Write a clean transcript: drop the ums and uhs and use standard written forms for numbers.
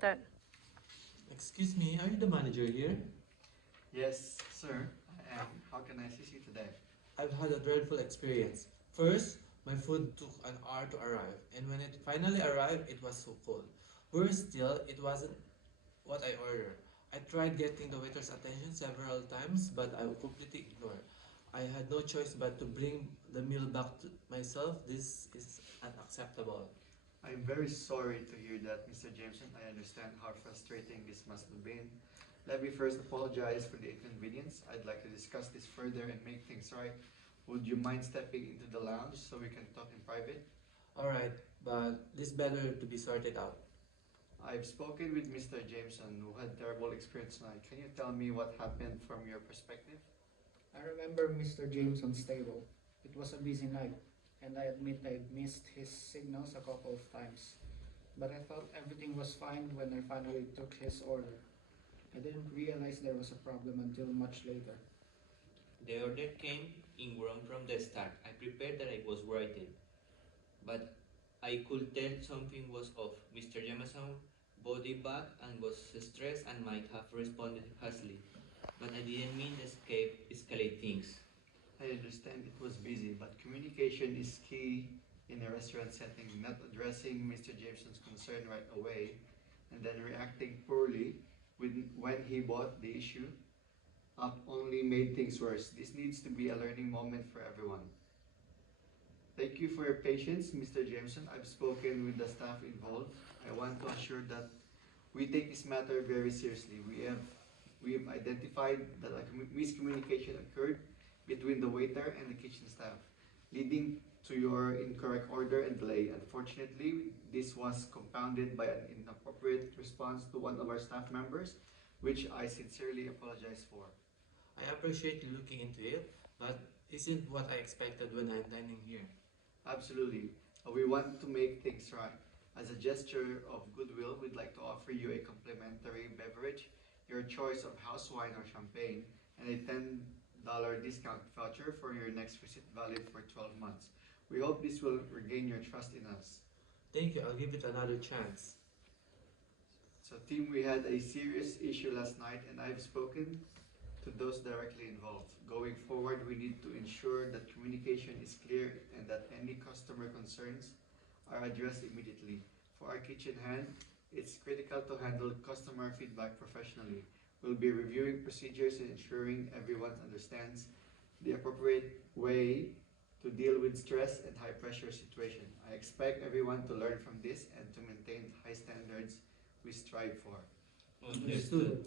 That Excuse me, are you the manager here? Yes, sir, I am. How can I assist you today? I've had a dreadful experience. First, my food took an hour to arrive, and when it finally arrived, it was so cold. Worse still, it wasn't what I ordered. I tried getting the waiter's attention several times, but I was completely ignored. I had no choice but to bring the meal back to myself. This is unacceptable. I am very sorry to hear that, Mr. Jameson. I understand how frustrating this must have been. Let me first apologize for the inconvenience. I'd like to discuss this further and make things right. Would you mind stepping into the lounge so we can talk in private? Alright, but this better to be sorted out. I've spoken with Mr. Jameson, who had terrible experience tonight. Can you tell me what happened from your perspective? I remember Mr. Jameson's table. It was a busy night, and I admit I missed his signals a couple of times. But I thought everything was fine when I finally took his order. I didn't realize there was a problem until much later. The order came in wrong from the start. I prepared that I was worried, but I could tell something was off. Mr. Jameson body back and was stressed and might have responded harshly, but I didn't mean to escalate things. I understand it was busy, but communication is key in a restaurant setting. Not addressing Mr. Jameson's concern right away and then reacting poorly when he brought the issue up only made things worse. This needs to be a learning moment for everyone. Thank you for your patience, Mr. Jameson. I've spoken with the staff involved. I want to assure that we take this matter very seriously. We have identified that a miscommunication occurred between the waiter and the kitchen staff, leading to your incorrect order and delay. Unfortunately, this was compounded by an inappropriate response to one of our staff members, which I sincerely apologize for. I appreciate you looking into it, but isn't what I expected when I'm dining here. Absolutely. We want to make things right. As a gesture of goodwill, we'd like to offer you a complimentary beverage, your choice of house wine or champagne, and a $10 discount voucher for your next visit valid for 12 months. We hope this will regain your trust in us. Thank you, I'll give it another chance. So team, we had a serious issue last night and I've spoken to those directly involved. Going forward, we need to ensure that communication is clear and that any customer concerns are addressed immediately. For our kitchen hand, it's critical to handle customer feedback professionally. We'll be reviewing procedures and ensuring everyone understands the appropriate way to deal with stress and high pressure situation. I expect everyone to learn from this and to maintain high standards we strive for. Understood.